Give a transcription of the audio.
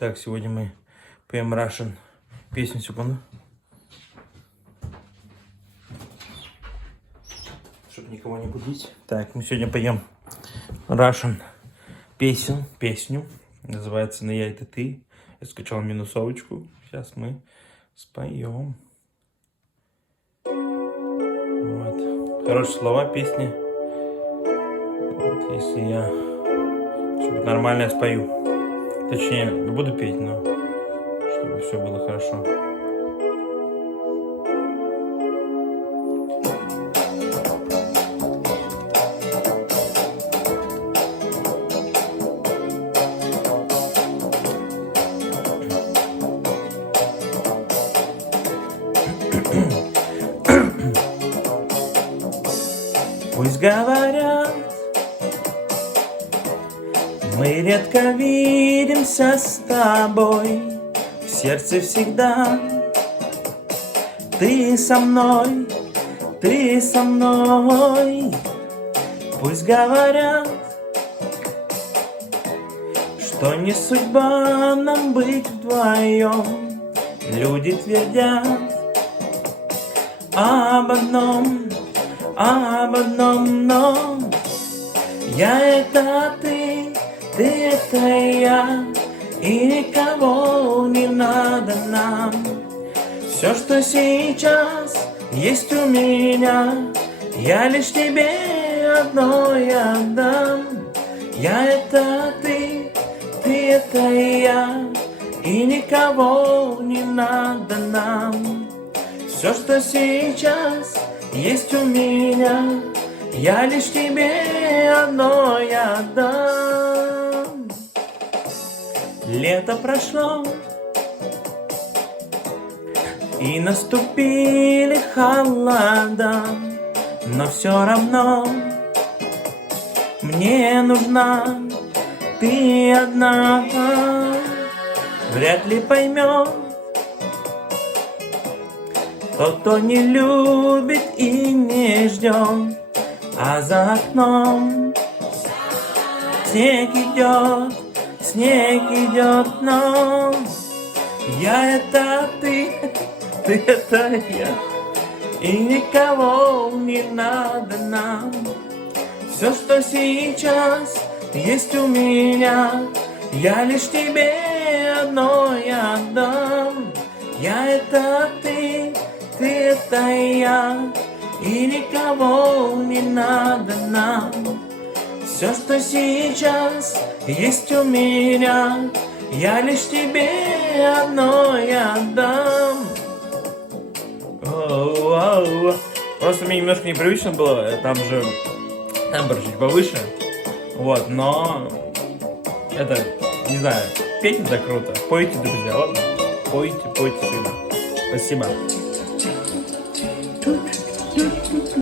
Так, сегодня мы поем Russian песню, секунду. Чтобы никого не будить. Так, мы сегодня поем Russian песню. Называется «На я это ты». Я скачал минусовочку. Сейчас мы споем. Вот. Хорошие слова песни. Вот, если я что-нибудь нормальное спою. Точнее, буду петь, но чтобы все было хорошо. Пусть говорят, мы редко видимся с тобой, в сердце всегда ты со мной, ты со мной. Пусть говорят, что не судьба нам быть вдвоем, люди твердят об одном, но я это ты это я, и никого не надо нам. Все, что сейчас есть у меня, я лишь тебе одной отдам. Я это ты это я, и никого не надо нам. Все, что сейчас есть у меня, я лишь тебе одной отдам. Лето прошло, и наступили холода, но все равно мне нужна ты одна. Вряд ли поймет тот, кто не любит и не ждет, а за окном снег идет, но я это ты это я, и никого не надо нам. Все, что сейчас есть у меня, я лишь тебе одной отдам. Я это ты это я, и никого не надо нам. Все, что сейчас есть у меня, я лишь тебе одной отдам. Просто мне немножко непривычно было, там же тембр чуть повыше. Вот, но это, не знаю, петь это круто. Пойте, друзья, ладно? Пойте всегда. Спасибо.